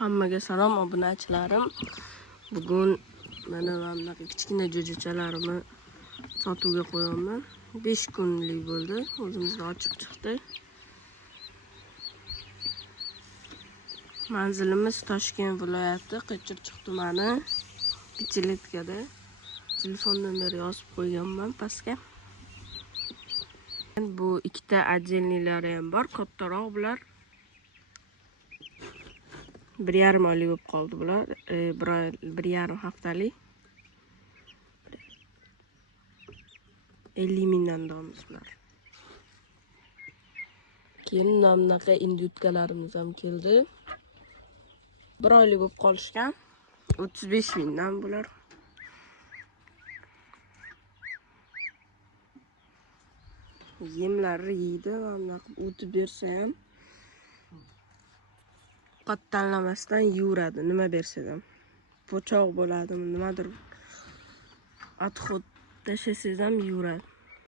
Hammaga salom obunachilarim. Bugun mana bunaqa kichkina jo'jachalarimni sotuvga qo'yaman. 5 kunlik bo'ldi. O'zimizda ochib chiqdi. Manzilimiz Toshkent viloyati Qirchirchiq tumani Picheletkada. Telefon nomeri yozib qo'yganman pastga. Bu ikkita отдельниylari ham bor, kattaroq bular. 1,5 oylik bo'lib qoldi bular. 1,5 haftalik. 50 mingdan damiz bular. Keyin bunaqa indutkalarimiz ham keldi. 1 oylik bo'lib qolishgan. 35 mingdan bular. Yemlarni yeydi va bunaqa o'tib bersa ham ovqat tanlamasdan yuradi, nima bersa ham. Po'choq bo'ladimi, nimadir. Отход tashlasangiz ham yuradi.